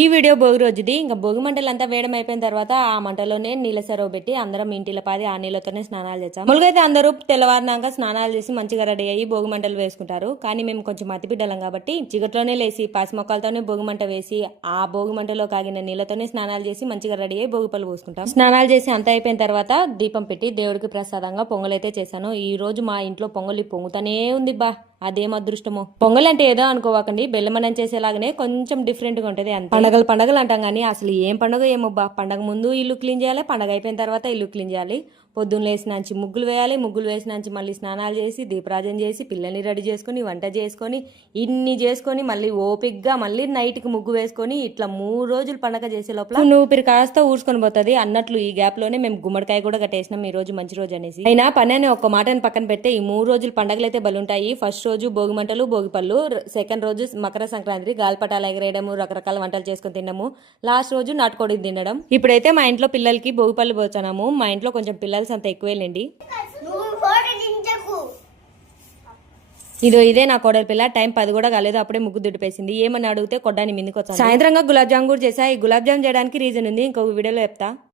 ఈ వీడియో భోగి రోజుది. ఇంకా భోగి మంటలు అంతా వేయడం అయిపోయిన తర్వాత ఆ మంటలోనే నీళ్ళ సరవ పెట్టి అందరం ఇంటిలో పాది ఆ నీళ్ళతోనే స్నానాలు చేస్తాం. మామూలుగా అయితే అందరూ తెల్లవారినాక స్నానాలు చేసి మంచిగా రెడీ అయ్యి భోగి మంటలు వేసుకుంటారు. కానీ మేము కొంచెం అతిబిడ్డలం కాబట్టి చిగట్లోనే లేసి పాసి మొక్కలతోనే భోగి మంట వేసి ఆ భోగి మంటలో కాగిన నీళ్ళతోనే స్నానాలు చేసి మంచిగా రెడీ అయ్యి భోగి పళ్ళు పోసుకుంటాం. స్నానాలు చేసి అంత అయిపోయిన తర్వాత దీపం పెట్టి దేవుడికి ప్రసాదంగా పొంగలైతే చేశాను. ఈ రోజు మా ఇంట్లో పొంగలి పొంగుతానే ఉంది బా, అదేం అదృష్టమో. పొంగల్ అంటే ఏదో అనుకోవకండి, బెల్లమన్నం చేసేలాగానే కొంచెం డిఫరెంట్ గా ఉంటది అంతే. పండగలు అంటాం కానీ అసలు ఏం పండుగ ఏమోబ్బా. పండగ ముందు ఇల్లు క్లీన్ చేయాలి, పండగ అయిపోయిన తర్వాత ఇల్లు క్లీన్ చేయాలి. పొద్దున్న లేసినాంచి ముగ్గులు వేయాలి, ముగ్గులు వేసినాంచి మళ్ళీ స్నానాలు చేసి దీపరాజన చేసి పిల్లల్ని రెడీ చేసుకుని వంట చేసుకొని ఇన్ని చేసుకొని మళ్ళీ ఓపిక్గా మళ్ళీ నైట్ కి ముగ్గు వేసుకొని ఇట్లా 3 రోజులు పండగ చేసే లోపల ఊపిరి కాస్త ఊడ్చుకొని పోతుంది అన్నట్లు. ఈ గ్యాప్ లోనే మేము గుమ్మడికాయ కూడా కట్టేసినాం ఈ రోజు మంచి రోజు అనేసి. అయినా పని అని ఒక్క మాటని పక్కన పెడితే ఈ 3 రోజులు పండగలు అయితే బలుంటాయి. ఫస్ట్ రోజు భోగి మంటలు భోగి పళ్ళు, సెకండ్ రోజు మకర సంక్రాంతి గాలిపటాలు ఎగరేయడము, రకరకాల వంటలు చేసుకుని తినడము, లాస్ట్ రోజు నాటుకోడి తినడం. ఇప్పుడైతే మా ఇంట్లో పిల్లలకి భోగి పళ్ళు పోతున్నాము. మా ఇంట్లో కొంచెం పిల్లలు అంత ఎక్కువేలేండి. ఇదే నా కోడలి పిల్ల. టైం 10 కూడా కాలేదు, అప్పుడే ముగ్గు దుడిపేసింది. ఏమని అడిగితే కొడ్డాని మిందుకు వచ్చాను. సాయంత్రంగా గులాబ్ జామ్ కూడా చేసా. ఈ గులాబ్ జామ్ చేయడానికి రీజన్ ఉంది, ఇంకొక వీడియోలో చెప్తా.